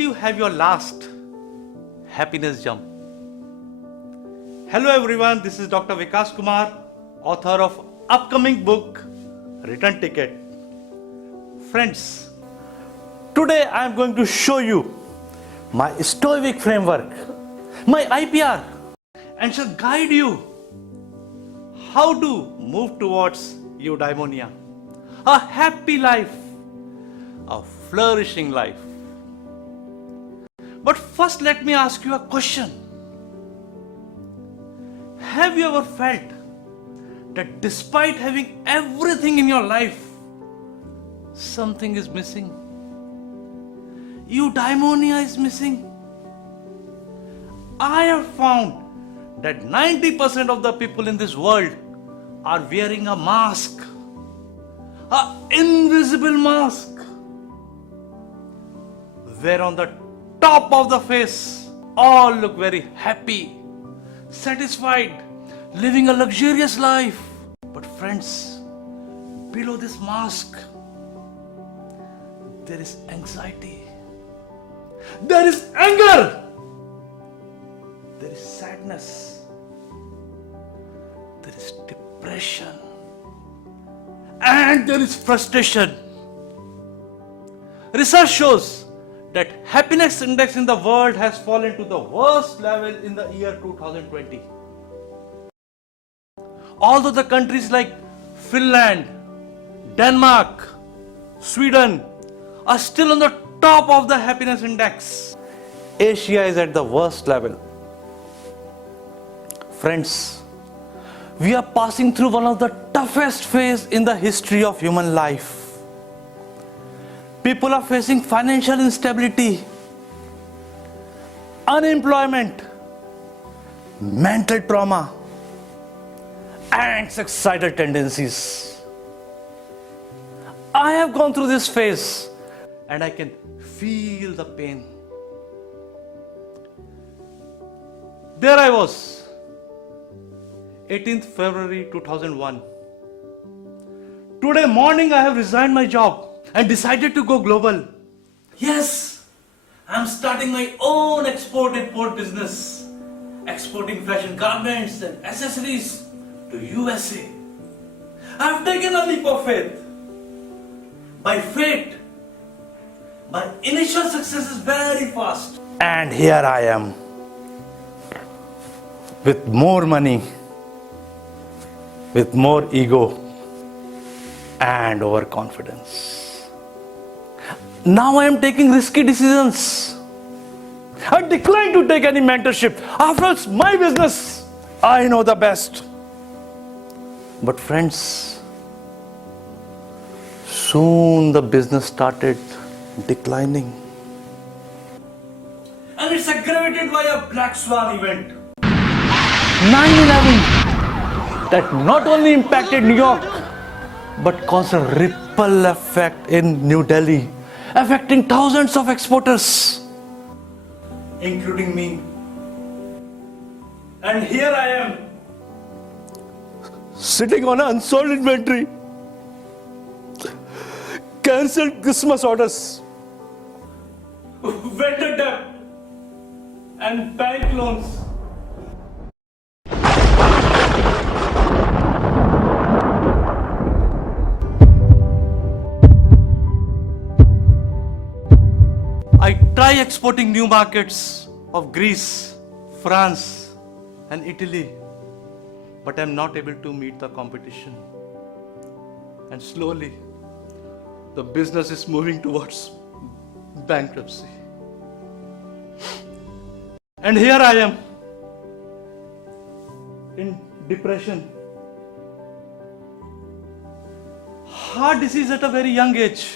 did you have your last happiness jump? Hello everyone, this is Dr. Vikas Kumar, author of upcoming book Return Ticket. Friends, today I am going to show you my Stoic framework, my IPR, and shall guide you how to move towards eudaimonia, a happy life, a flourishing life. But first let me ask you a question. Have you ever felt that despite having everything in your life, something is missing? Eudaimonia is missing. I have found that 90% of the people in this world are wearing a mask, an invisible mask, where on the top of the face all look very happy, satisfied, living a luxurious life. But friends, below this mask, there is anxiety, there is anger, there is sadness, there is depression, and there is frustration. Research shows that happiness index in the world has fallen to the worst level in the year 2020. Although the countries like Finland, Denmark, Sweden are still on the top of the happiness index, Asia is at the worst level. Friends, we are passing through one of the toughest phases in the history of human life. People are facing financial instability, unemployment, mental trauma, and suicidal tendencies. I have gone through this phase and I can feel the pain. There I was, 18th February 2001. Today morning I have resigned my job and decided to go global. Yes, I'm starting my own export-import business, exporting fashion garments and accessories to USA. I've taken a leap of faith. By fate, my initial success is very fast. And here I am, with more money, with more ego, and overconfidence. Now I am taking risky decisions. I decline to take any mentorship. After all, it's my business. I know the best. But friends, soon the business started declining. And it's aggravated by a black swan event. 9/11 that not only impacted New York, but caused a ripple effect in New Delhi, affecting thousands of exporters, including me. And here I am, sitting on an unsold inventory, cancelled Christmas orders, vendor debt, and bank loans. I try exporting new markets of Greece, France, and Italy, but I'm not able to meet the competition. And slowly, the business is moving towards bankruptcy. And here I am, in depression, heart disease at a very young age,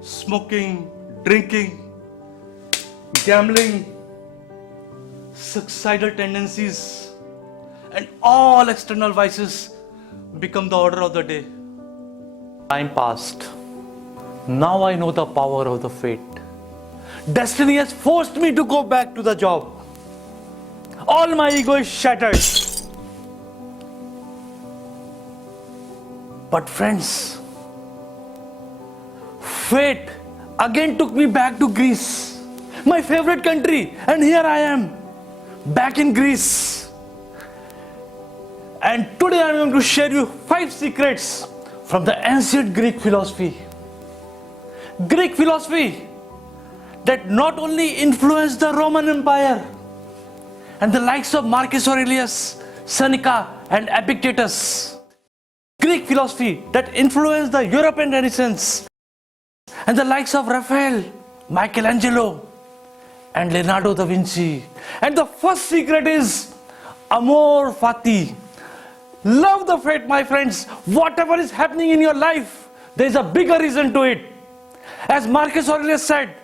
smoking, drinking, gambling, suicidal tendencies, and all external vices become the order of the day. Time passed. Now I know the power of the fate. Destiny has forced me to go back to the job. All my ego is shattered. But friends, fate again took me back to Greece, my favorite country, and here I am, back in Greece. And today I am going to share you 5 secrets from the ancient Greek philosophy. Greek philosophy that not only influenced the Roman Empire and the likes of Marcus Aurelius, Seneca, and Epictetus. Greek philosophy that influenced the European Renaissance and the likes of Raphael, Michelangelo, and Leonardo da Vinci. And the first secret is amor fati. Love the fate, my friends. Whatever is happening in your life, there is a bigger reason to it. As Marcus Aurelius said,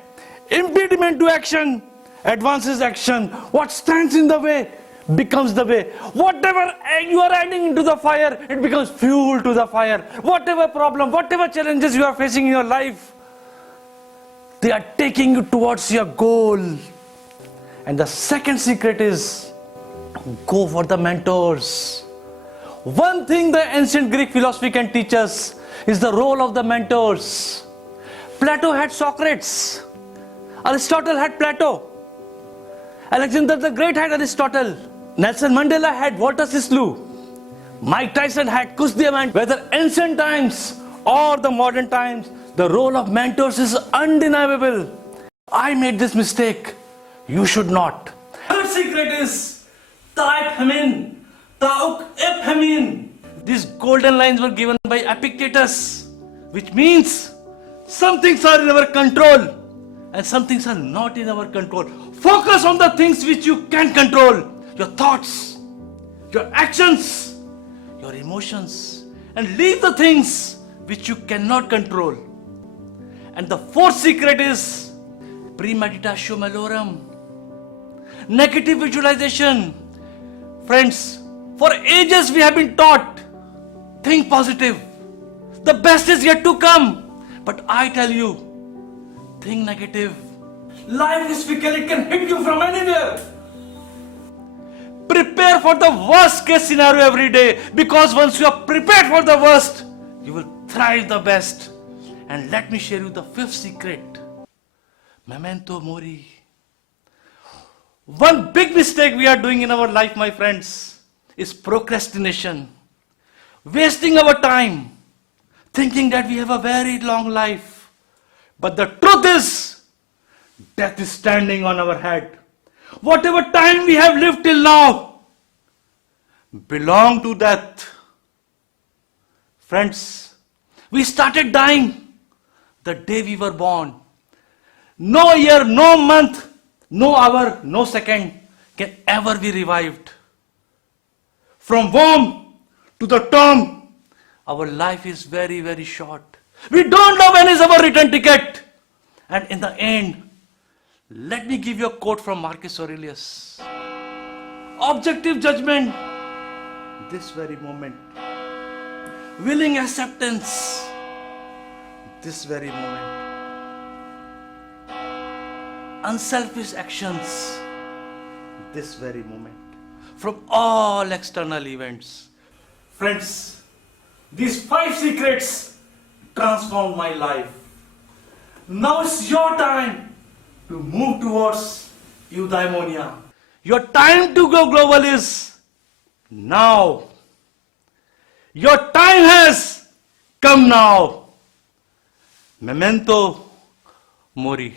impediment to action advances action. What stands in the way becomes the way. Whatever you are adding into the fire, it becomes fuel to the fire. Whatever problem, whatever challenges you are facing in your life, they are taking you towards your goal. And the second secret is go for the mentors. One thing the ancient Greek philosophy can teach us is the role of the mentors. Plato had Socrates. Aristotle had Plato. Alexander the Great had Aristotle. Nelson Mandela had Walter Sisulu. Mike Tyson had Kus Diamant. Whether ancient times or the modern times, the role of mentors is undeniable. I made this mistake. You should not. Third secret is Taik Hamin. Tauk Ep Hamin. These golden lines were given by Epictetus, which means some things are in our control and some things are not in our control. Focus on the things which you can control. Your thoughts, your actions, your emotions, and leave the things which you cannot control. And the fourth secret is premeditatio malorum. Negative visualization. Friends, for ages we have been taught, think positive. The best is yet to come. But I tell you, think negative. Life is fickle, it can hit you from anywhere. Prepare for the worst case scenario every day, because once you are prepared for the worst, you will thrive the best. And let me share you the fifth secret. Memento mori. One big mistake we are doing in our life, my friends, is procrastination. Wasting our time, thinking that we have a very long life. But the truth is, death is standing on our head. Whatever time we have lived till now belong to death. Friends, we started dying the day we were born. No year, no month, no hour, no second can ever be revived. From womb to the tomb, our life is very, very short. We don't know when is our return ticket. And in the end, let me give you a quote from Marcus Aurelius. Objective judgment, this very moment. Willing acceptance, this very moment. Unselfish actions, this very moment. From all external events. Friends, these 5 secrets transformed my life. Now it's your time to move towards eudaimonia. Your time to go global is now. Your time has come now. Memento mori.